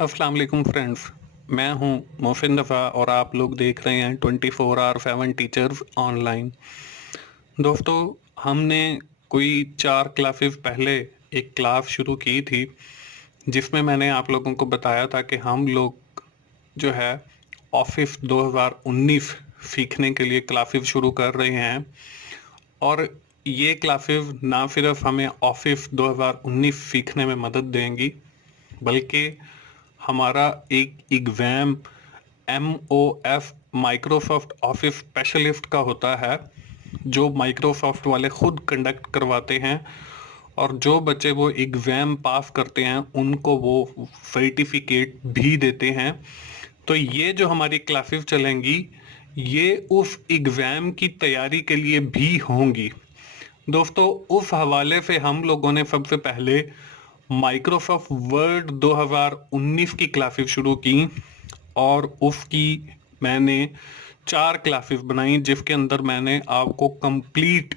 अस्सलाम वालेकुम फ्रेंड्स। मैं हूं मोहसिन रफ़ा और आप लोग देख रहे हैं 24 आवर 7 टीचर्स ऑनलाइन। दोस्तों, हमने कोई 4 क्लासेस पहले एक क्लास शुरू की थी जिसमें मैंने आप लोगों को बताया था कि हम लोग जो है ऑफिस 2019 सीखने के लिए क्लासेस शुरू कर रहे हैं। और ये क्लासेस ना सिर्फ हमें ऑफिस 2019 सीखने में मदद देंगी, बल्कि हमारा एक exam MOS Microsoft office specialist का होता है, जो माइक्रोसॉफ्ट वाले खुद कंडक्ट करवाते हैं। और जो बच्चे वो एग्ज़ाम पास करते हैं उनको वो सर्टिफिकेट भी देते हैं। तो ये जो हमारी क्लासेस चलेंगी, ये उस एग्ज़ाम की तैयारी के लिए भी होंगी। दोस्तों, उस हवाले से हम लोगों ने सबसे पहले माइक्रोसॉफ्ट वर्ड 2019 की क्लासेस शुरू की और उसकी मैंने 4 क्लासेस बनाई, जिसके अंदर मैंने आपको कंप्लीट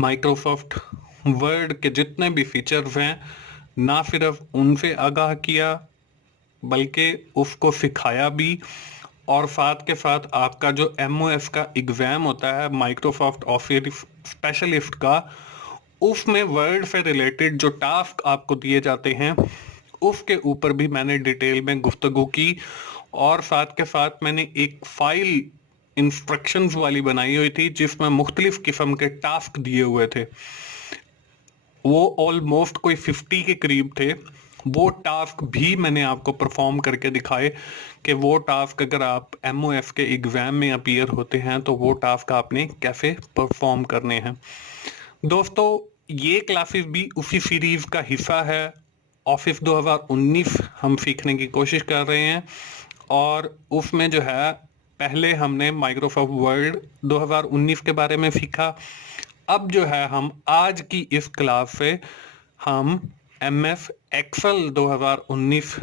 माइक्रोसॉफ्ट वर्ड के जितने भी फीचर्स हैं ना सिर्फ उनसे आगाह किया, बल्कि उसको सिखाया भी। और साथ के साथ आपका जो MOS का एग्ज़ाम होता है माइक्रोसॉफ्ट ऑफिस स्पेशलिस्ट का, उसमें वर्ड से रिलेटेड जो टास्क आपको दिए जाते हैं उसके ऊपर भी मैंने डिटेल में गुफ्तगू की। और साथ के साथ मैंने एक फाइल इंस्ट्रक्शंस वाली बनाई हुई थी जिसमें मुख्तलिफ किस्म के टास्क दिए हुए थे। वो ऑलमोस्ट कोई 50 के करीब थे। वो टास्क भी मैंने आपको परफॉर्म करके दिखाए कि वो टास्क अगर आप MOS के एग्ज़ाम में अपीयर होते हैं तो वो टास्क आपने कैसे परफॉर्म करने हैं। दोस्तों, ये क्लासेस भी उसी सीरीज का हिस्सा है। ऑफिस 2019 हम सीखने की कोशिश कर रहे हैं और उसमें जो है पहले हमने माइक्रोसॉफ्ट वर्ड 2019 के बारे में सीखा। अब जो है हम आज की इस क्लास से हम MS एक्सेल 2019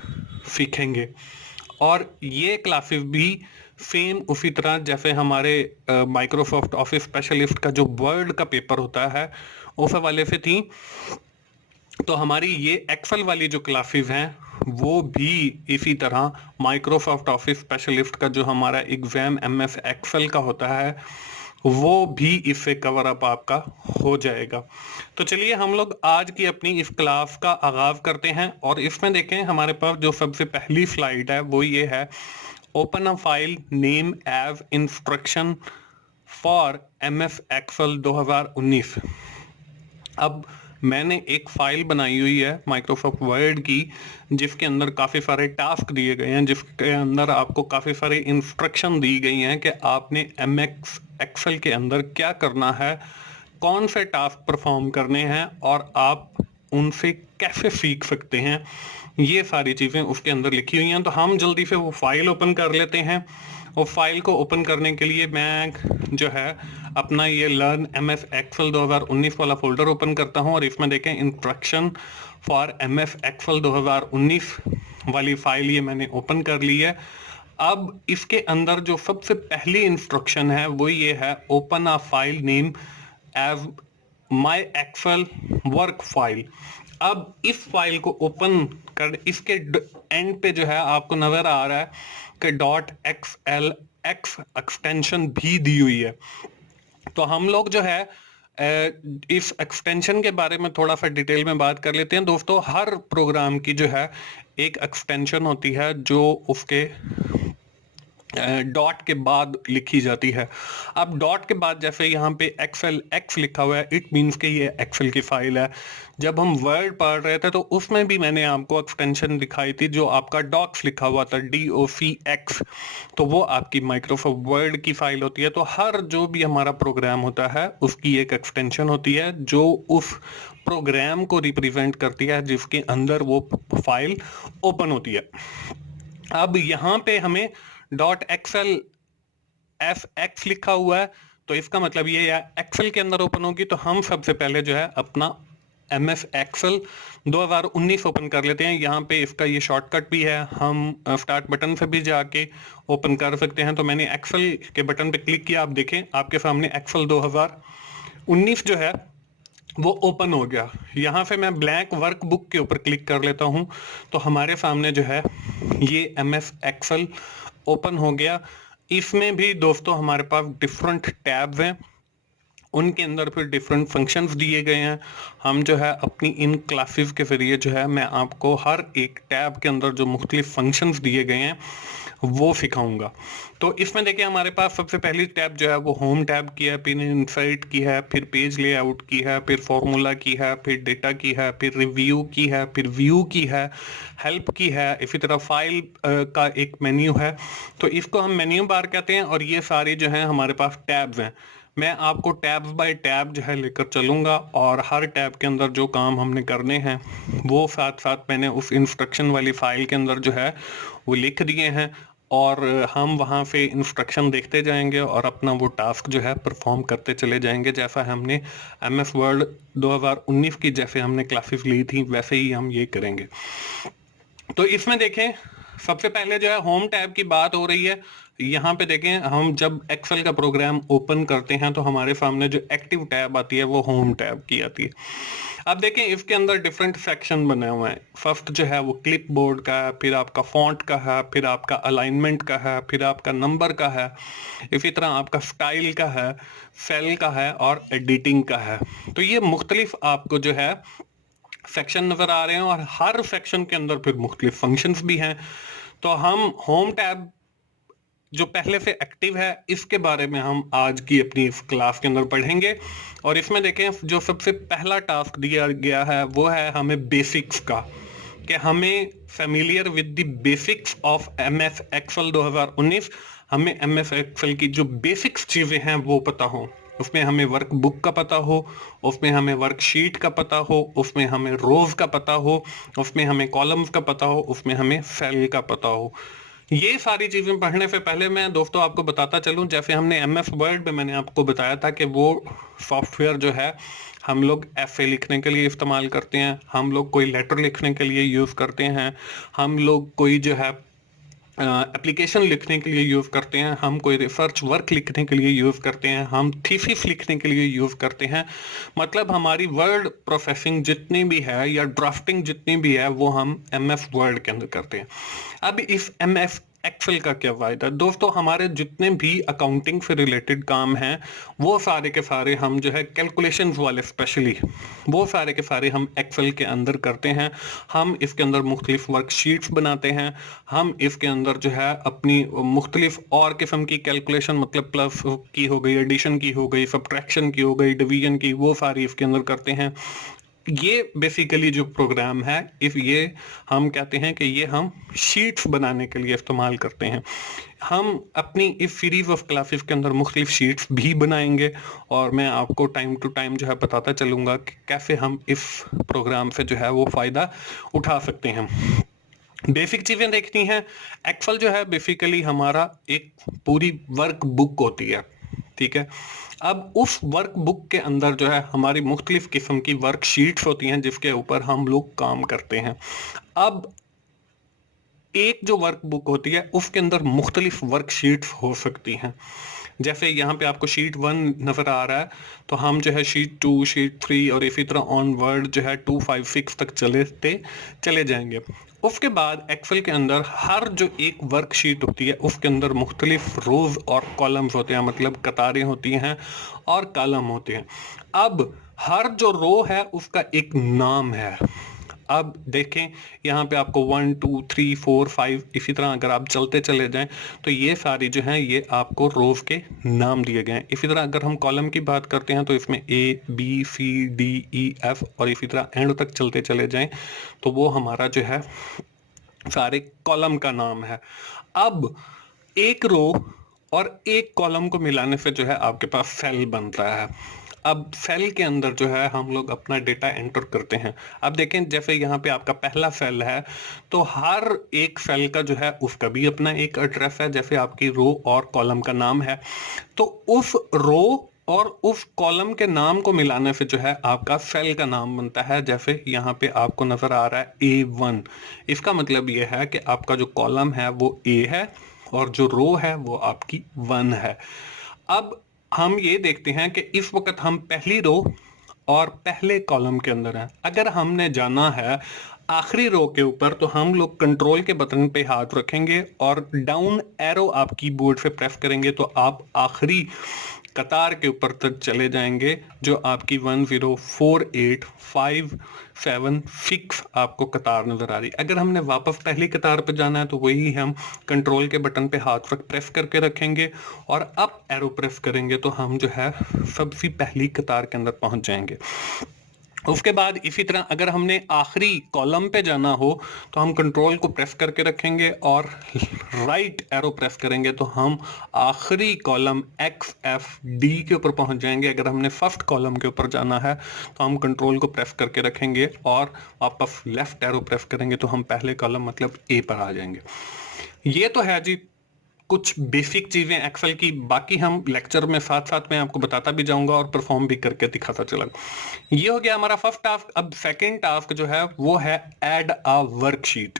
सीखेंगे। और ये क्लासेस भी सेम उसी तरह जैसे हमारे माइक्रोसॉफ्ट ऑफिस स्पेशलिस्ट का जो वर्ड का पेपर होता है उस हवाले से थी। तो हमारी ये एक्सेल वाली जो क्लासेस हैं वो भी इसी तरह माइक्रोसॉफ्ट ऑफिस स्पेशलिस्ट का जो हमारा एग्जाम MS एक्सेल का होता है वो भी इससे कवर अप आपका हो जाएगा। तो चलिए हम लोग आज की अपनी इस क्लास का आगाज करते हैं। और इसमें देखें हमारे पास जो सबसे पहली स्लाइड है वो ये है, open a file name as instruction for MS Excel 2019। अब मैंने एक फाइल बनाई हुई है माइक्रोसॉफ्ट वर्ड की जिसके अंदर काफ़ी सारे टास्क दिए गए हैं, जिसके अंदर आपको काफ़ी सारे इंस्ट्रक्शन दी गई हैं कि आपने MS एक्सेल के अंदर क्या करना है, कौन से टास्क परफॉर्म करने हैं और आप उनसे कैसे सीख सकते हैं। ये सारी चीज़ें उसके अंदर लिखी हुई हैं। तो हम जल्दी से वो फाइल ओपन कर लेते हैं। और फाइल को ओपन करने के लिए मैं जो है अपना ये लर्न MS एक्सेल 2019 वाला फोल्डर ओपन करता हूं और इसमें देखें इंस्ट्रक्शन फॉर MS एक्सेल 2019 वाली फाइल ये मैंने ओपन कर ली है। अब इसके अंदर जो सबसे पहली इंस्ट्रक्शन है वो ये है, open a file name as my Excel work file. अब इस फाइल को ओपन कर इसके एंड पे जो है आपको नजर आ रहा है कि .xlx एक्सटेंशन भी दी हुई है। तो हम लोग जो है इस एक्सटेंशन के बारे में थोड़ा सा डिटेल में बात कर लेते हैं। दोस्तों, हर प्रोग्राम की जो है एक एक्सटेंशन होती है जो उसके डॉट के बाद लिखी जाती है। अब डॉट के बाद जैसे यहाँ पे एक्सेल एक्स लिखा हुआ है, इट मीन्स कि ये एक्सेल की फाइल है। जब हम वर्ड पढ़ रहे थे तो उसमें भी मैंने आपको एक्सटेंशन दिखाई थी जो आपका डॉक्स लिखा हुआ था, DOCX। तो वो आपकी माइक्रोसॉफ्ट वर्ड की फाइल होती है। तो हर जो भी हमारा प्रोग्राम होता है उसकी एक एक्सटेंशन होती है जो उस प्रोग्राम को रिप्रेजेंट करती है जिसके अंदर वो फाइल ओपन होती है। अब यहाँ पे हमें .xlsx लिखा हुआ है, तो इसका मतलब ये है एक्सेल के अंदर ओपन होगी। तो हम सबसे पहले जो है अपना MS एक्सेल 2019 ओपन कर लेते हैं। यहाँ पे इसका ये शॉर्टकट भी है, हम स्टार्ट बटन से भी जाके ओपन कर सकते हैं। तो मैंने एक्सेल के बटन पे क्लिक किया। आप देखें आपके सामने एक्सेल 2019 जो है वो ओपन हो गया। यहाँ पे मैं ब्लैंक वर्कबुक के ऊपर क्लिक कर लेता हूँ तो हमारे सामने जो है ये MS एक्सेल ओपन हो गया। इसमें भी दोस्तों हमारे पास डिफरेंट टैब्स हैं, उनके अंदर फिर डिफरेंट फंक्शंस दिए गए हैं। हम जो है अपनी इन क्लासेस के जरिए जो है मैं आपको हर एक टैब के अंदर जो मुख्तलिफ फंक्शंस दिए गए हैं वो सिखाऊंगा। तो इसमें देखिए हमारे पास सबसे पहली टैब जो है वो होम टैब की है, फिर इंसाइट की है, फिर पेज लेआउट की है, फिर फॉर्मूला की है, फिर डेटा की है, फिर रिव्यू की है, फिर व्यू की है, हेल्प की है, इसी तरह फाइल का एक मेन्यू है। तो इसको हम मेन्यू बार कहते हैं और ये सारे जो हैं हमारे पास टैब्स हैं। मैं आपको टैब बाय टैब जो है लेकर चलूंगा और हर टैब के अंदर जो काम हमने करने हैं वो साथ साथ मैंने उस इंस्ट्रक्शन वाली फाइल के अंदर जो है वो लिख दिए हैं, और हम वहाँ पे इंस्ट्रक्शन देखते जाएंगे और अपना वो टास्क जो है परफॉर्म करते चले जाएंगे। जैसा हमने MS वर्ड 2019 की जैसे हमने क्लासेस ली थी वैसे ही हम ये करेंगे। तो इसमें देखें सबसे पहले जो है होम टैब की बात हो रही है। यहाँ पे देखें हम जब एक्सेल का प्रोग्राम ओपन करते हैं तो हमारे सामने जो एक्टिव टैब आती है वो होम टैब की आती है। अब देखें इसके अंदर डिफरेंट सेक्शन बने हुए हैं। फर्स्ट जो है वो क्लिप बोर्ड का है, फिर आपका फॉन्ट का है, फिर आपका अलाइनमेंट का है, फिर आपका नंबर का है, इसी तरह आपका स्टाइल का है, सेल का है और एडिटिंग का है। तो ये मुख्तलिफ आपको जो है सेक्शन नजर आ रहे हैं और हर सेक्शन के अंदर फिर मुख्तलिफ फंक्शंस भी हैं। तो हम होम टैब जो पहले से एक्टिव है इसके बारे में हम आज की अपनी इस क्लास के अंदर पढ़ेंगे। और इसमें देखें जो सबसे पहला टास्क दिया गया है वो है हमें बेसिक्स का, कि हमें familiar with the basics of MS Excel 2019। हमें MS एक्सेल की जो बेसिक्स चीज़ें हैं वो पता हो, उसमें हमें वर्क बुक का पता हो, उसमें हमें वर्कशीट का पता हो, उसमें हमें रोज का पता हो, उसमें हमें कॉलम्स का पता हो, उसमें हमें सेल का पता हो। ये सारी चीजें पढ़ने से पहले मैं दोस्तों आपको बताता चलूं, जैसे हमने MS वर्ड में मैंने आपको बताया था कि वो सॉफ्टवेयर जो है हम लोग ऐसे लिखने के लिए इस्तेमाल करते हैं, हम लोग कोई लेटर लिखने के लिए यूज़ करते हैं, हम लोग कोई जो है एप्लीकेशन लिखने के लिए यूज़ करते हैं, हम कोई रिसर्च वर्क लिखने के लिए यूज़ करते हैं, हम थीसिस लिखने के लिए यूज़ करते हैं। मतलब हमारी वर्ड प्रोसेसिंग जितनी भी है या ड्राफ्टिंग जितनी भी है वो हम MS वर्ड के अंदर करते हैं। अब इस MS एक्सेल का क्या फायदा दोस्तों, हमारे जितने भी अकाउंटिंग से रिलेटेड काम हैं वो सारे के सारे हम जो है कैलकुलेशंस वाले स्पेशली वो सारे के सारे हम एक्सेल के अंदर करते हैं। हम इसके अंदर मुख्तलिफ वर्कशीट्स बनाते हैं, हम इसके अंदर जो है अपनी मुख्तलिफ और किस्म की कैलकुलेशन, मतलब प्लस की हो गई, एडिशन की हो गई, सब्ट्रैक्शन की हो गई, डिवीजन की, वो सारी इसके अंदर करते हैं। ये बेसिकली जो प्रोग्राम है इफ ये हम कहते हैं कि ये हम शीट्स बनाने के लिए इस्तेमाल करते हैं। हम अपनी इस सीरीज ऑफ क्लासेस के अंदर मुख्तलिफ शीट्स भी बनाएंगे और मैं आपको टाइम टू टाइम जो है बताता चलूँगा कि कैसे हम इस प्रोग्राम से जो है वो फ़ायदा उठा सकते हैं। बेसिक चीज़ें देखनी है। एक्सेल जो है बेसिकली हमारा एक पूरी वर्क बुक होती है, ठीक है। अब उस वर्क बुक के अंदर जो है हमारी मुख्तलिफ किस्म की वर्कशीट्स होती हैं जिसके ऊपर हम लोग काम करते हैं। अब एक जो वर्क बुक होती है उसके अंदर मुख्तलिफ वर्कशीट्स हो सकती हैं। जैसे यहाँ पे आपको शीट 1 नज़र आ रहा है, तो हम जो है शीट 2, शीट 3 और इसी तरह ऑनवर्ड जो है 2, 5, 6 तक चले जाएंगे। उसके बाद एक्सेल के अंदर हर जो एक वर्कशीट होती है उसके अंदर मुख्तलिफ रोज और कॉलम्स होते हैं, मतलब कतारें होती हैं और कॉलम होते हैं। अब हर जो रो है उसका एक नाम है। अब देखें यहाँ पे आपको 1, 2, 3, 4, 5 इसी तरह अगर आप चलते चले जाएं तो ये सारी जो हैं ये आपको रोज के नाम दिए गए हैं। इसी तरह अगर हम कॉलम की बात करते हैं तो इसमें A, B, C, D, E, F और इसी तरह एंड तक चलते चले जाएं तो वो हमारा जो है सारे कॉलम का नाम है। अब एक रो और एक कॉलम को मिलाने से जो है आपके पास सेल बन रहा है। अब सेल के अंदर जो है हम लोग अपना डेटा एंटर करते हैं। अब देखें जैसे यहाँ पे आपका पहला सेल है तो हर एक सेल का जो है उसका भी अपना एक एड्रेस है, जैसे आपकी रो और कॉलम का नाम है। तो उस रो और उस कॉलम के नाम को मिलाने से जो है आपका सेल का नाम बनता है। जैसे यहाँ पे आपको नजर आ रहा है A1, इसका मतलब ये है कि आपका जो कॉलम है वो A है और जो रो है वो आपकी 1 है। अब हम ये देखते हैं कि इस वक्त हम पहली रो और पहले कॉलम के अंदर है। अगर हमने जाना है आखिरी रो के ऊपर तो हम लोग कंट्रोल के बटन पे हाथ रखेंगे और डाउन एरो आप कीबोर्ड पे प्रेस करेंगे तो आप आखिरी कतार के ऊपर तक चले जाएंगे जो आपकी 1048576 आपको कतार नजर आ रही। अगर हमने वापस पहली कतार पर जाना है तो वही हम कंट्रोल के बटन पे हाथ रख प्रेस करके रखेंगे और अप एरो प्रेस करेंगे तो हम जो है सबसे पहली कतार के अंदर पहुंच जाएंगे। उसके बाद इसी तरह अगर हमने आखिरी कॉलम पे जाना हो तो हम कंट्रोल को प्रेस करके रखेंगे और राइट एरो प्रेस करेंगे तो हम आखिरी कॉलम एक्स एफ डी के ऊपर पहुंच जाएंगे। अगर हमने फर्स्ट कॉलम के ऊपर जाना है तो हम कंट्रोल को प्रेस करके रखेंगे और वापस लेफ्ट एरो प्रेस करेंगे तो हम पहले कॉलम मतलब ए पर आ जाएंगे। ये तो है जी कुछ बेसिक चीजें एक्सेल की, बाकी हम लेक्चर में साथ साथ में आपको बताता भी जाऊंगा और परफॉर्म भी करके दिखाता चलूंगा। ये हो गया हमारा फर्स्ट टास्क। अब सेकंड टास्क जो है वो है ऐड अ वर्कशीट।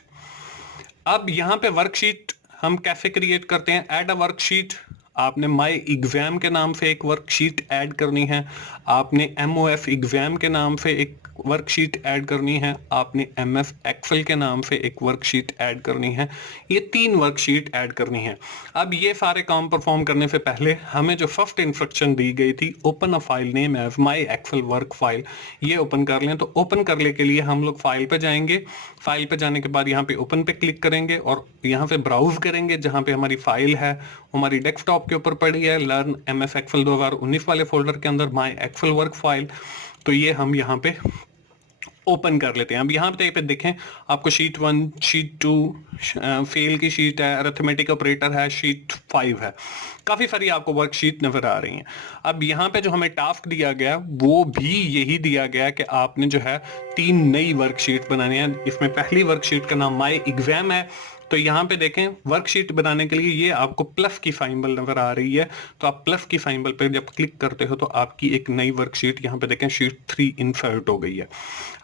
अब यहाँ पे वर्कशीट हम कैसे क्रिएट करते हैं? ऐड अ वर्कशीट, आपने माई एग्जाम के नाम से एक वर्कशीट ऐड करनी है, आपने MOF एग्जाम के नाम से एक वर्कशीट ऐड करनी है, आपने MS एक्सेल के नाम से एक वर्कशीट ऐड करनी है। ये 3 वर्कशीट ऐड करनी है। अब ये सारे काम परफॉर्म करने से पहले हमें जो फर्स्ट इंस्ट्रक्शन दी गई थी open a file name as my Excel work file, ये ओपन कर लें। तो ओपन करने के लिए हम लोग फाइल पे जाएंगे। फाइल पे जाने के बाद यहाँ पे ओपन पे क्लिक करेंगे और यहाँ पे ब्राउज करेंगे। जहाँ पे हमारी फाइल है हमारी डेस्कटॉप के ऊपर पड़ी है, लर्न MS एक्सेल 2019 वाले फोल्डर के अंदर माई एक्सेल वर्क फाइल। तो ये हम यहाँ पे ओपन कर लेते हैं। अब यहाँ पे देखें आपको शीट 1, शीट 2 फेल की शीट है, अरिथमेटिक ऑपरेटर है, शीट 5 है, काफी सारी आपको वर्कशीट नजर आ रही हैं। अब यहाँ पे जो हमें टास्क दिया गया वो भी यही दिया गया कि आपने जो है 3 नई वर्कशीट बनानी है। इसमें पहली वर्कशीट का नाम माई एग्जाम है। तो यहाँ पे देखें वर्कशीट बनाने के लिए ये आपको प्लस की सिंबल नजर आ रही है, तो आप प्लस की सिंबल पे जब क्लिक करते हो तो आपकी एक नई वर्कशीट यहाँ पे देखें शीट 3 इंसर्ट हो गई है।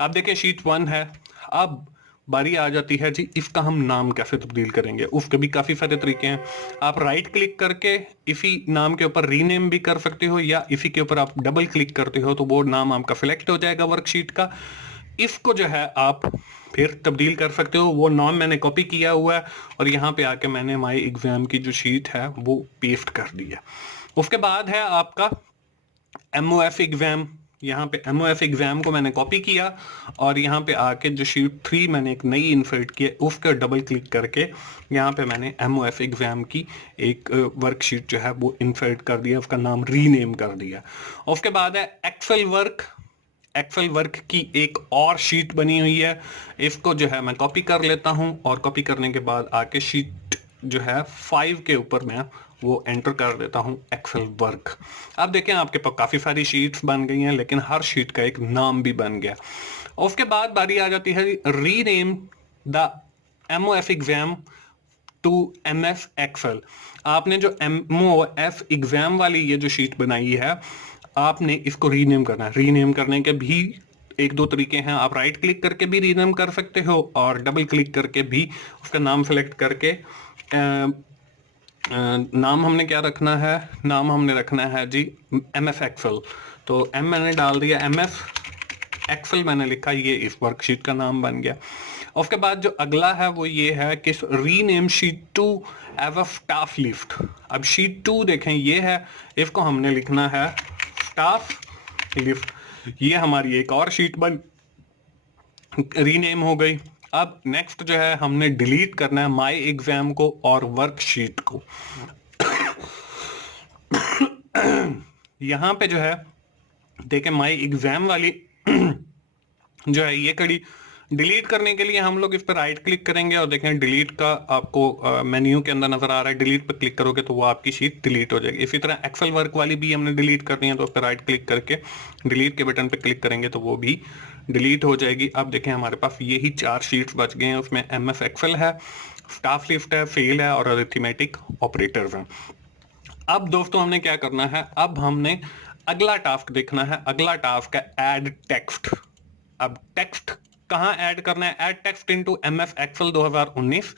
आप देखें शीट 1 है। अब बारी आ जाती है जी इसका हम नाम कैसे तब्दील करेंगे। उसके भी काफी सारे तरीके हैं। आप राइट क्लिक करके इसी नाम के ऊपर रीनेम भी कर सकते हो या इसी के ऊपर आप डबल क्लिक करते हो तो वो नाम आपका सिलेक्ट हो जाएगा वर्कशीट का। इसको जो है आप फिर तब्दील कर सकते हो। वो नाम मैंने कॉपी किया हुआ है और यहाँ पे आके मैंने माई एग्जाम की जो शीट है वो पेस्ट कर दी है। उसके बाद है आपका MOF एग्जाम। यहाँ पे MOF एग्जाम को मैंने कॉपी किया और यहाँ पे आके जो शीट 3 मैंने एक नई इंसर्ट की है उसका डबल क्लिक करके यहाँ पे मैंने MOF एग्जाम की एक वर्कशीट जो है वो इंसर्ट कर दिया, उसका नाम रीनेम कर दिया। उसके बाद है एक्सेल वर्क। एक्सेल वर्क की एक और शीट बनी हुई है, इसको जो है मैं कॉपी कर लेता हूं और कॉपी करने के बाद आके शीट जो है 5 के ऊपर मैं वो एंटर कर देता हूं एक्सेल वर्क। अब देखें आपके पास काफी सारी शीट्स बन गई हैं लेकिन हर शीट का एक नाम भी बन गया। उसके बाद बारी आ जाती है rename the MOF exam to MS Excel. आपने जो MOF एग्जाम वाली ये जो शीट बनाई है आपने इसको रीनेम करना है। रीनेम करने के भी एक दो तरीके हैं, आप राइट क्लिक करके भी रीनेम कर सकते हो और डबल क्लिक करके भी उसका नाम सेलेक्ट करके नाम हमने क्या रखना है, नाम हमने रखना है जी MS एक्सेल। तो M मैंने डाल दिया, MS एक्सेल मैंने लिखा, ये इस वर्कशीट का नाम बन गया। उसके बाद जो अगला है वो ये है कि rename sheet 2 as a staff list. अब शीट 2 देखें ये है, इसको हमने लिखना है स्टाफ लिस्ट। ये हमारी एक और शीट बन रीनेम हो गई। अब नेक्स्ट जो है हमने डिलीट करना है माई एग्जाम को और वर्कशीट को। यहां पे जो है देखें माई एग्जाम वाली जो है ये कड़ी डिलीट करने के लिए हम लोग इस पर राइट क्लिक करेंगे और देखें डिलीट का आपको मेन्यू के अंदर नजर आ रहा है। डिलीट पर क्लिक करोगे तो वो आपकी शीट डिलीट हो जाएगी। इसी तरह एक्सेल वर्क वाली भी हमने डिलीट करनी है तो उस पर राइट क्लिक करके डिलीट के बटन पर क्लिक करेंगे तो वो भी डिलीट हो जाएगी। अब देखें हमारे पास यही 4 शीट्स बच गए हैं। उसमें MS एक्सेल है, स्टाफ लिस्ट है, फेल है और अरिथमेटिक ऑपरेटर्स हैं। अब दोस्तों हमने क्या करना है, अब हमने अगला टास्क देखना है। अगला टास्क है ऐड टेक्स्ट। अब टेक्स्ट कहां ऐड करना है? Add text into MS Excel 2019।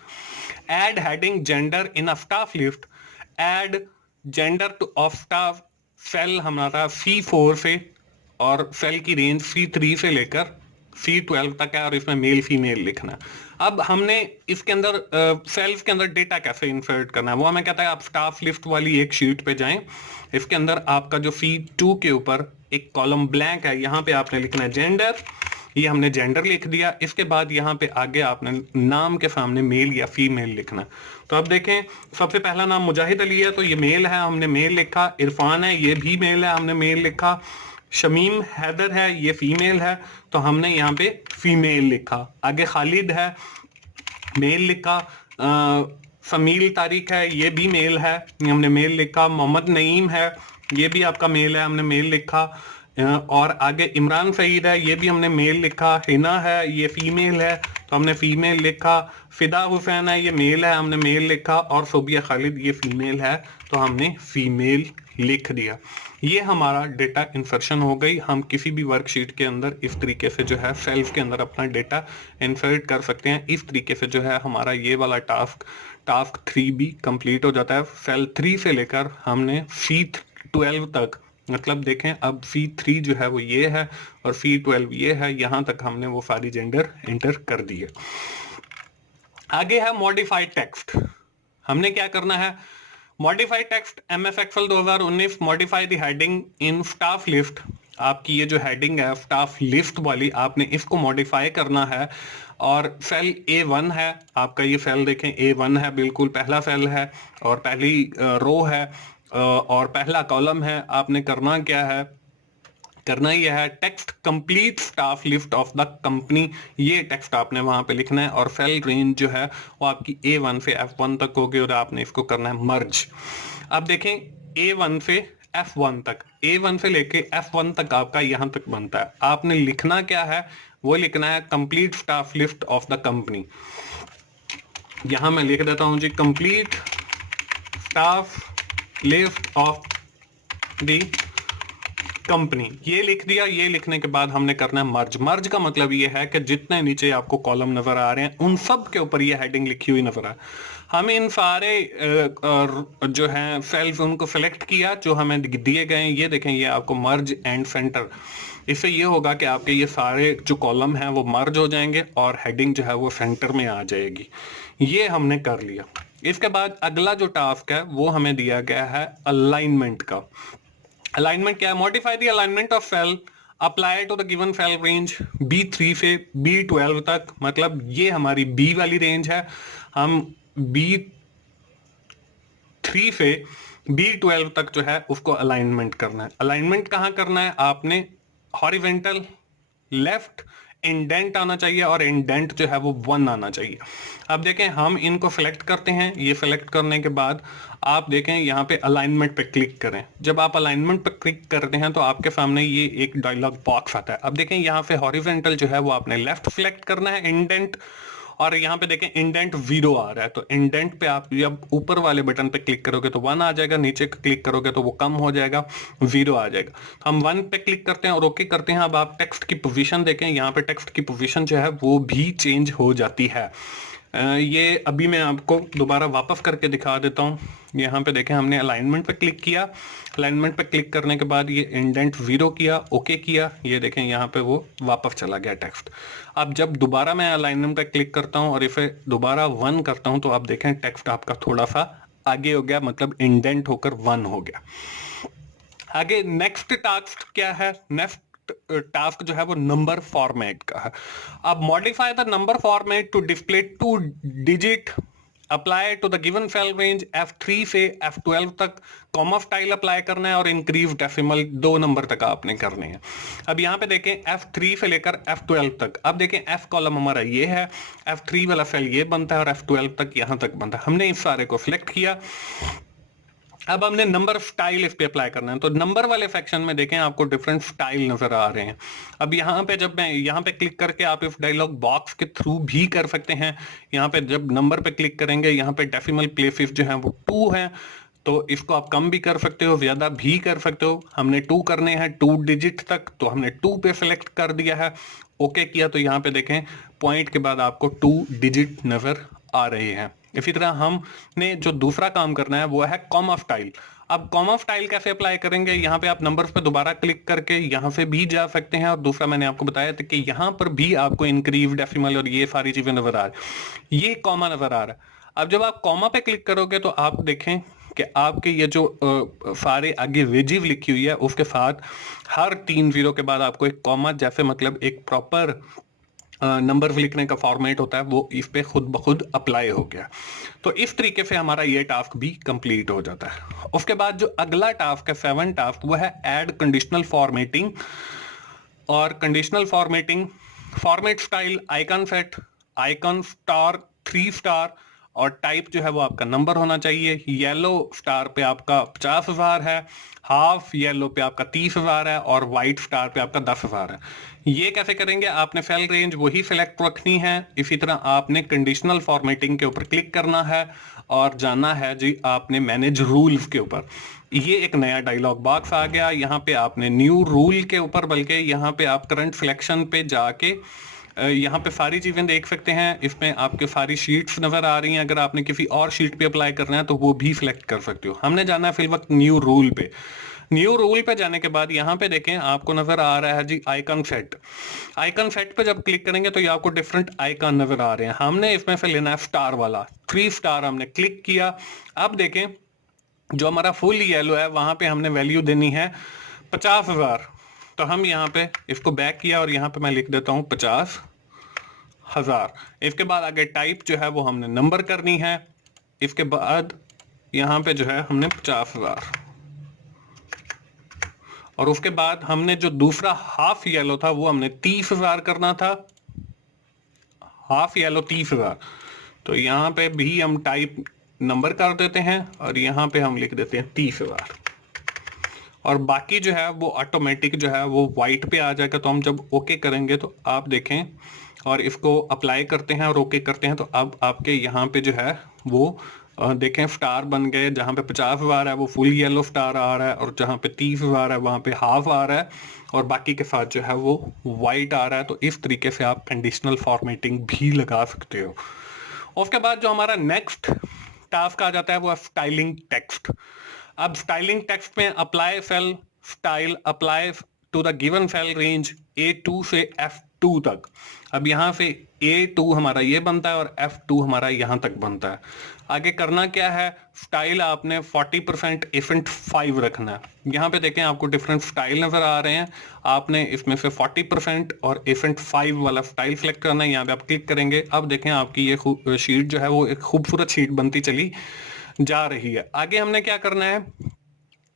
Add heading gender in a staff list. Add gender to of staff cell हमारा C4 से और सेल की रेंज C3 से लेकर C12 तक है और इसमें मेल फीमेल लिखना है। अब हमने इसके अंदर सेल्स के अंदर डेटा कैसे इंसर्ट करना है वो हमें कहता है आप स्टाफ लिस्ट वाली एक शीट पे जाएं। इसके अंदर आपका जो C2 के ऊपर एक कॉलम ब्लैंक है, यहाँ पे आपने लिखना है जेंडर। ये हमने जेंडर लिख दिया। इसके बाद यहाँ पे आगे आपने नाम के सामने मेल या फीमेल लिखना। तो अब देखें, सबसे पहला नाम मुजाहिद अली है तो ये मेल है, हमने मेल लिखा। इरफान है, ये भी मेल है, हमने मेल लिखा। शमीम हैदर है, ये फीमेल है तो हमने यहाँ पे फीमेल लिखा। आगे खालिद है, मेल लिखा। समील तारिक है, ये भी मेल है, हमने मेल लिखा। मोहम्मद नईम है, ये भी आपका मेल है, हमने मेल लिखा। और आगे इमरान सईद है, ये भी हमने मेल लिखा। हिना है, ये फीमेल है तो हमने फीमेल लिखा। फिदा हुसैन है, ये मेल है, हमने मेल लिखा। और सोबिया खालिद ये फीमेल है तो हमने फीमेल लिख दिया। ये हमारा डेटा इंसर्शन हो गई। हम किसी भी वर्कशीट के अंदर इस तरीके से जो है सेल्स के अंदर अपना डेटा इंसर्ट कर सकते हैं। इस तरीके से जो है हमारा ये वाला टास्क 3 भी कंप्लीट हो जाता है। सेल 3 से लेकर हमने C12 तक, मतलब देखें अब C3 जो है वो ये है और C12 ये है, यहाँ तक हमने वो सारी जेंडर इंटर कर दी है। आगे है मॉडिफाइड टेक्स्ट। हमने क्या करना है, modified text MS Excel 2019 modify the heading in staff list. आपकी ये जो हेडिंग है स्टाफ लिस्ट वाली, आपने इसको मॉडिफाई करना है। और सेल A1 है आपका, ये सेल देखें A1 है, बिल्कुल पहला सेल है और पहली रो है और पहला कॉलम है। आपने करना क्या है, करना यह है text complete staff list of the company, ये टेक्स्ट आपने वहां पे लिखना है। और सेल रेंज जो है वो आपकी A1 से F1 तक होगी और आपने इसको करना है मर्ज। अब देखें A1 से F1 तक, A1 से लेके F1 तक आपका यहां तक बनता है। आपने लिखना क्या है, वो लिखना है complete staff list of the company. यहां मैं लिख देता हूं जी, complete staff list of the company, ये लिख दिया। ये लिखने के बाद हमने करना है मर्ज। मर्ज का मतलब ये है कि जितने नीचे आपको कॉलम नजर आ रहे हैं उन सब के ऊपर ये हेडिंग लिखी हुई नजर आ, हमें इन सारे जो हैं सेल्स उनको सेलेक्ट किया जो हमें दिए गए हैं। ये देखें, ये आपको मर्ज एंड सेंटर, इससे ये होगा कि आपके ये सारे जो कॉलम हैं वो मर्ज हो जाएंगे और हेडिंग जो है वो सेंटर में आ जाएगी। ये हमने कर लिया। इसके बाद अगला जो टास्क है वो हमें दिया गया है अलाइनमेंट का। अलाइनमेंट क्या है, modify the alignment of cell apply to the given cell range B3 से B12 तक। मतलब ये हमारी B वाली रेंज है, हम B3 से B12 तक जो है उसको अलाइनमेंट करना है। अलाइनमेंट कहाँ करना है, आपने हॉरिजेंटल लेफ्ट इंडेंट आना चाहिए और इंडेंट जो है वो 1 आना चाहिए। अब देखें, हम इनको सेलेक्ट करते हैं। ये सेलेक्ट करने के बाद आप देखें यहाँ पे अलाइनमेंट पे क्लिक करें। जब आप अलाइनमेंट पे क्लिक करते हैं तो आपके सामने ये एक डायलॉग बॉक्स आता है। अब देखें यहाँ पे हॉरिजेंटल जो है वो आपने लेफ्ट सेलेक्ट करना है, इंडेंट, और यहाँ पे देखें इंडेंट 0 आ रहा है। तो इंडेंट पे आप जब ऊपर वाले बटन पे क्लिक करोगे तो 1 आ जाएगा, नीचे क्लिक करोगे तो वो कम हो जाएगा, 0 आ जाएगा। तो हम 1 पे क्लिक करते हैं और ओके करते हैं। अब आप टेक्स्ट की पोजीशन देखें, यहाँ पे टेक्स्ट की पोजीशन जो है वो भी चेंज हो जाती है। ये अभी मैं आपको दोबारा वापस करके दिखा देता हूँ। यहाँ पे देखें, हमने अलाइनमेंट पे क्लिक किया। अलाइनमेंट पे क्लिक करने के बाद ये इंडेंट 0 किया, ओके किया। ये देखें यहाँ पे वो वापस चला गया टेक्स्ट। अब जब दोबारा मैं अलाइनमेंट पे क्लिक करता हूँ और इसे दोबारा 1 करता हूँ तो आप देखें टेक्स्ट आपका थोड़ा सा आगे हो गया, मतलब इंडेंट होकर 1 हो गया। आगे नेक्स्ट टास्क क्या है, नेक्स्ट टास्क जो है वो नंबर फॉर्मेट का है। अब modify the number format to display 2 digit apply to the given cell range F3 से F12 तक। कॉमा स्टाइल अप्लाई करना है और इंक्रीज डेसिमल 2 नंबर तक आपने करने हैं। अब यहाँ पे देखें F3 से लेकर F12 तक। अब देखें F कॉलम हमारा ये है, F3 वाला सेल ये बनता है और F12 तक यहाँ तक बनता है। हमने इस सारे को सिलेक्ट किया। अब हमने नंबर स्टाइल इस पे अप्लाई करना है। तो नंबर वाले सेक्शन में देखें आपको डिफरेंट स्टाइल नजर आ रहे हैं। अब यहाँ पे जब मैं यहाँ पे क्लिक करके आप इस डायलॉग बॉक्स के थ्रू भी कर सकते हैं। यहाँ पे जब नंबर पे क्लिक करेंगे, यहाँ पे डेसिमल प्लेसेस जो हैं वो 2 हैं, तो इसको आप कम भी कर सकते हो, ज्यादा भी कर सकते हो। हमने 2 करने हैं, 2 डिजिट तक, तो हमने 2 पे सिलेक्ट कर दिया है, ओके किया। तो यहाँ पे देखें पॉइंट के बाद आपको 2 डिजिट नजर आ रहे हैं। इसी तरह हमने जो दूसरा काम करना है वो है कॉमा स्टाइल। अब कॉमा स्टाइल कैसे अप्लाई करेंगे, यहाँ पे आप नंबर्स पे दोबारा क्लिक करके यहाँ से भी जा सकते हैं, और दूसरा मैंने आपको बताया था कि यहाँ पर भी आपको इंक्रीज डेसिमल और ये सारी चीजें नजर आ रही, ये कॉमा नजर आ रहा है। अब जब आप कॉमा पे क्लिक करोगे तो आप देखें कि आपके ये जो सारे आगे वेजिव लिखी हुई है उसके साथ हर 3 जीरो के बाद आपको एक कॉमा, जैसे मतलब एक प्रॉपर नंबर लिखने का फॉर्मेट होता है, वो इस पे खुद ब खुद अप्लाई हो गया। तो इस तरीके से हमारा ये टास्क भी कंप्लीट हो जाता है। उसके बाद जो अगला टास्क है 7 टास्क, वो है ऐड कंडीशनल फॉर्मेटिंग। और conditional formatting, format style, icon set, icon star 3 star, और टाइप जो है वो आपका नंबर होना चाहिए। येलो स्टार पे आपका 50,000 है, हाफ येलो पे आपका 30,000 है, और व्हाइट स्टार पे आपका 10,000 है। ये कैसे करेंगे, आपने सेल रेंज वही सिलेक्ट रखनी है। इसी तरह आपने कंडीशनल फॉर्मेटिंग के ऊपर क्लिक करना है और जाना है जी आपने मैनेज रूल्स के ऊपर। ये एक नया डायलॉग बॉक्स आ गया, यहाँ पे आपने न्यू रूल के ऊपर, बल्कि यहाँ पे आप करंट सिलेक्शन पे जाके यहाँ पे सारी चीजें देख सकते हैं। इसमें आपके सारी शीट्स नजर आ रही हैं। अगर आपने किसी और शीट पे अप्लाई करना है तो वो भी सिलेक्ट कर सकते हो। हमने जाना है फिल वक्त न्यू रूल पे। न्यू रूल पे जाने के बाद यहाँ पे देखें आपको नजर आ रहा है जी आइकन सेट। आइकन सेट पे जब क्लिक करेंगे तो ये आपको डिफरेंट आइकन नजर आ रहे हैं। हमने इसमें से लेना है स्टार वाला, 3 स्टार हमने क्लिक किया। अब देखें जो हमारा फुल येलो है वहां पे हमने वैल्यू देनी है 50,000। तो हम यहाँ पे इसको बैक किया और यहाँ पे मैं लिख देता हूँ 50,000। इसके बाद आगे टाइप जो है वो हमने नंबर करनी है। इसके बाद यहाँ पे जो है हमने 50,000, और उसके बाद हमने जो दूसरा हाफ येलो था वो हमने 30,000 करना था। हाफ येलो 30,000, तो यहाँ पे भी हम टाइप नंबर कर देते हैं और यहाँ पे हम लिख देते हैं 30,000, और बाकी जो है वो ऑटोमेटिक जो है वो व्हाइट पे आ जाएगा। तो हम जब ओके करेंगे तो आप देखें, और इसको अप्लाई करते हैं और ओके करते हैं, तो अब आपके यहाँ पे जो है वो देखें स्टार बन गए। जहाँ पे 50,000 है वो फुल येलो स्टार आ रहा है, और जहाँ पे 30,000 है वहाँ पे हाफ आ रहा है, और बाकी के साथ जो है वो व्हाइट आ रहा है। तो इस तरीके से आप कंडीशनल फॉर्मेटिंग भी लगा सकते हो। उसके बाद जो हमारा नेक्स्ट टास्क आ जाता है वो है स्टाइलिंग टेक्स्ट। अब स्टाइलिंग टेक्स्ट में apply cell style apply to the given cell range A2 से F2 तक। अब यहाँ से A2 हमारा ये बनता है और F2 हमारा यहाँ तक बनता है। आगे करना क्या है, स्टाइल आपने 40% इफेंट 5 रखना है। यहाँ पे देखें आपको डिफरेंट स्टाइल नजर आ रहे हैं। आपने इसमें से 40% और इफेंट 5 वाला स्टाइल सेलेक्ट करना है। यहाँ पे आप क्लिक करेंगे, अब देखें आपकी ये शीट जो है वो एक खूबसूरत शीट बनती चली जा रही है। आगे हमने क्या करना है,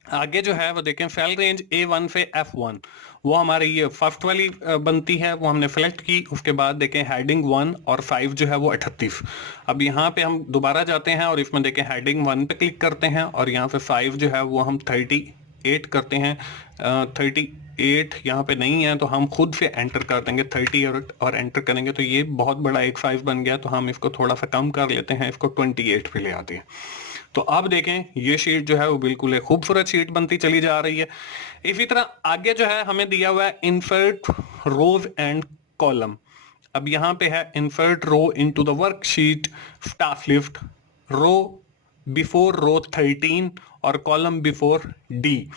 आगे जो है वो देखें सेल रेंज A1 से F1, वो हमारी ये फर्स्ट वाली बनती है, वो हमने सेलेक्ट की। उसके बाद देखें हेडिंग 1 और 5 जो है वो 38। अब यहाँ पे हम दोबारा जाते हैं और इसमें देखें हेडिंग 1 पे क्लिक करते हैं, और यहाँ पे 5 जो है वो हम 38 करते हैं। 38 यहाँ पे नहीं है तो हम खुद से एंटर कर देंगे 30 और एंटर करेंगे तो ये बहुत बड़ा एक 5 बन गया। तो हम इसको थोड़ा सा कम कर लेते हैं, इसको 28 पे ले आते हैं। तो अब देखें ये शीट जो है वो बिल्कुल एक खूबसूरत शीट बनती चली जा रही है। इसी तरह आगे जो है हमें दिया हुआ है इंसर्ट रोज एंड कॉलम। अब यहाँ पे है insert row into the worksheet staff list, row before row 13 और कॉलम बिफोर डी।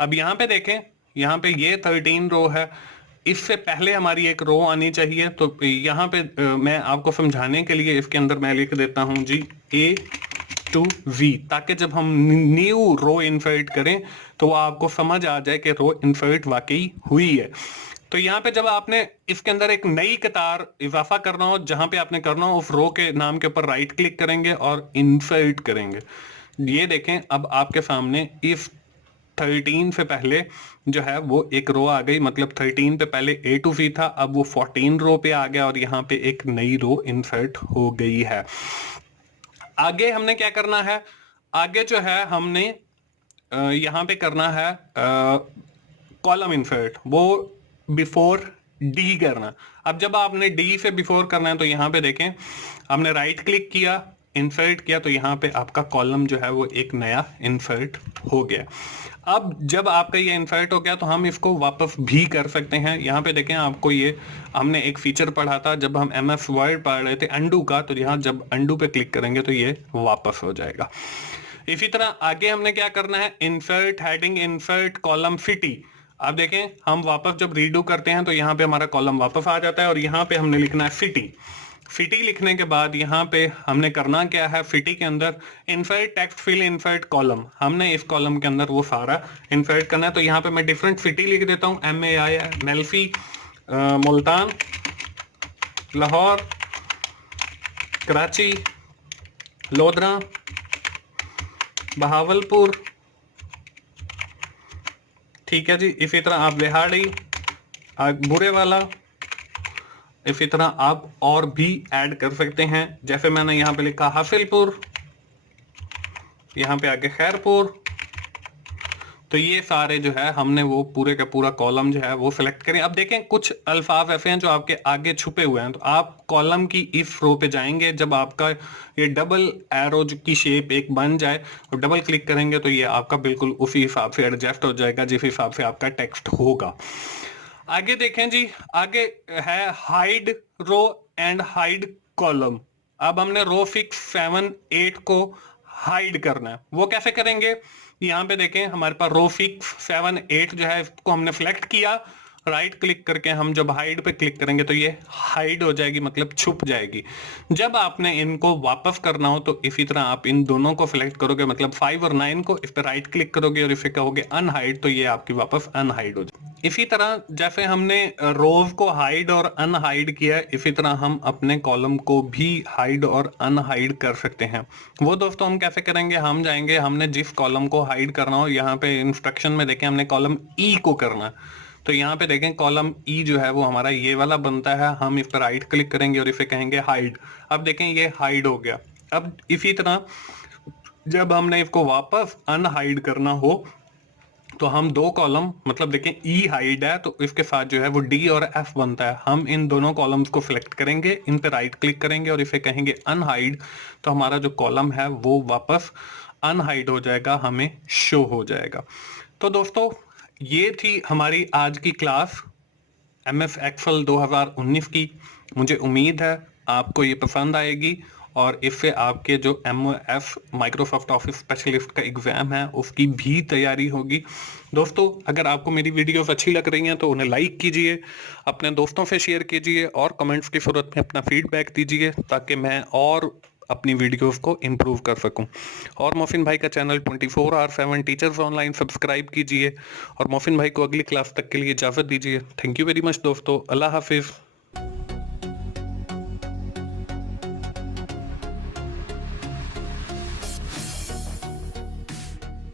अब यहाँ पे देखें, यहाँ पे ये 13 रो है, इससे पहले हमारी एक रो आनी चाहिए। तो यहाँ पे मैं आपको समझाने के लिए इसके अंदर मैं लिख देता हूँ जी A to V, ताकि जब हम न्यू रो इंसर्ट करें तो वो आपको समझ आ जाए कि रो इंसर्ट वाकई हुई है। तो यहाँ पे जब आपने इसके अंदर एक नई कतार इजाफा करना हो, जहां पे आपने करना हो उस रो के नाम के ऊपर राइट क्लिक करेंगे और इंसर्ट करेंगे। ये देखें अब आपके सामने इस 13 से पहले जो है वो एक रो आ गई, मतलब 13 पे पहले A to V था, अब वो 14 रो पे आ गया और यहाँ पे एक नई रो इंसर्ट हो गई है। आगे हमने क्या करना है, आगे जो है हमने यहाँ पे करना है कॉलम इंसर्ट, वो बिफोर डी करना। अब जब आपने डी से बिफोर करना है तो यहाँ पे देखें हमने राइट क्लिक किया, इंसर्ट किया, तो यहाँ पे आपका कॉलम जो है वो एक नया इंसर्ट हो गया। अब जब आपका ये इंसर्ट हो गया तो हम इसको वापस भी कर सकते हैं। यहाँ पे देखें आपको ये हमने एक फीचर पढ़ा था जब हम MS वर्ड पढ़ रहे थे अंडू का, तो यहाँ जब अंडू पे क्लिक करेंगे तो ये वापस हो जाएगा। इसी तरह आगे हमने क्या करना है, insert heading, insert column city. आप देखें हम वापस जब रीडू करते हैं तो यहाँ पे हमारा कॉलम वापस आ जाता है और यहाँ पे हमने लिखना है सिटी। सिटी लिखने के बाद यहाँ पे हमने करना क्या है, सिटी के अंदर insert text fill insert column, हमने इस कॉलम के अंदर वो सारा इंसर्ट करना है। तो यहाँ पे मैं डिफरेंट सिटी लिख देता हूँ, MAI, मेल्फी, मुल्तान, लाहौर, कराची, लोधरा, बहावलपुर, ठीक है जी। इसी तरह आप बिहाड़ी, बुरेवाला, इसी तरह आप और भी ऐड कर सकते हैं। जैसे मैंने यहाँ पे लिखा हासिलपुर, यहाँ पे आगे खैरपुर। तो ये सारे जो है हमने वो पूरे का पूरा कॉलम जो है वो सिलेक्ट करें। अब देखें कुछ अल्फाज ऐसे हैं जो आपके आगे छुपे हुए हैं, तो आप कॉलम की इस रो पे जाएंगे, जब आपका ये डबल एरो की शेप एक बन जाए और डबल क्लिक करेंगे तो ये आपका बिल्कुल उसी हिसाब से एडजस्ट हो जाएगा जिस हिसाब से आपका टेक्स्ट होगा। आगे देखें जी, आगे है hide row and hide column. अब हमने रो 6, 7, 8 को हाइड करना है। वो कैसे करेंगे, यहाँ पे देखें हमारे पास रो 6, 7, 8 जो है इसको हमने सिलेक्ट किया, राइट क्लिक करके हम जब हाइड पे क्लिक करेंगे तो ये हाइड हो जाएगी, मतलब छुप जाएगी। जब आपने इनको वापस करना हो तो इसी तरह आप इन दोनों को सिलेक्ट करोगे, मतलब 5 और 9 को, इस पे राइट क्लिक करोगे और इसे कहोगे अनहाइड, तो ये आपकी वापस अनहाइड हो जाएगी। इसी तरह जैसे हमने रोज को हाइड और अनहाइड किया, इसी तरह हम अपने कॉलम को भी हाइड और अनहाइड कर सकते हैं। वो दोस्तों हम कैसे करेंगे, हम जाएंगे, हमने जिस कॉलम को हाइड करना हो, यहाँ पे इंस्ट्रक्शन में देखें हमने कॉलम ई को करना है, तो यहाँ पे देखें कॉलम ई जो है वो हमारा ये वाला बनता है। हम इस पर राइट क्लिक करेंगे और इसे कहेंगे हाइड। अब देखें ये हाइड हो गया। अब इसी तरह जब हमने इसको वापस अनहाइड करना हो तो हम दो कॉलम, मतलब देखें ई हाइड है तो इसके साथ जो है वो डी और एफ बनता है, हम इन दोनों कॉलम्स को सिलेक्ट करेंगे, इन पे राइट क्लिक करेंगे और इसे कहेंगे अनहाइड, तो हमारा जो कॉलम है वो वापस अनहाइड हो जाएगा, हमें शो हो जाएगा। तो दोस्तों ये थी हमारी आज की क्लास MS एक्सेल 2019 की। मुझे उम्मीद है आपको ये पसंद आएगी और इससे आपके जो MS माइक्रोसॉफ्ट ऑफिस स्पेशलिस्ट का एग्जाम है उसकी भी तैयारी होगी। दोस्तों अगर आपको मेरी वीडियोस अच्छी लग रही हैं तो उन्हें लाइक कीजिए, अपने दोस्तों से शेयर कीजिए और कमेंट्स की सूरत में अपना फीडबैक दीजिए ताकि मैं और अपनी वीडियोस को इम्प्रूव कर सकूं। और मोहसिन भाई का चैनल 24/7 टीचर्स ऑनलाइन सब्सक्राइब कीजिए और मोहसिन भाई को अगली क्लास तक के लिए इजाज़त दीजिए। थैंक यू वेरी मच दोस्तों, अल्लाह हाफिज़।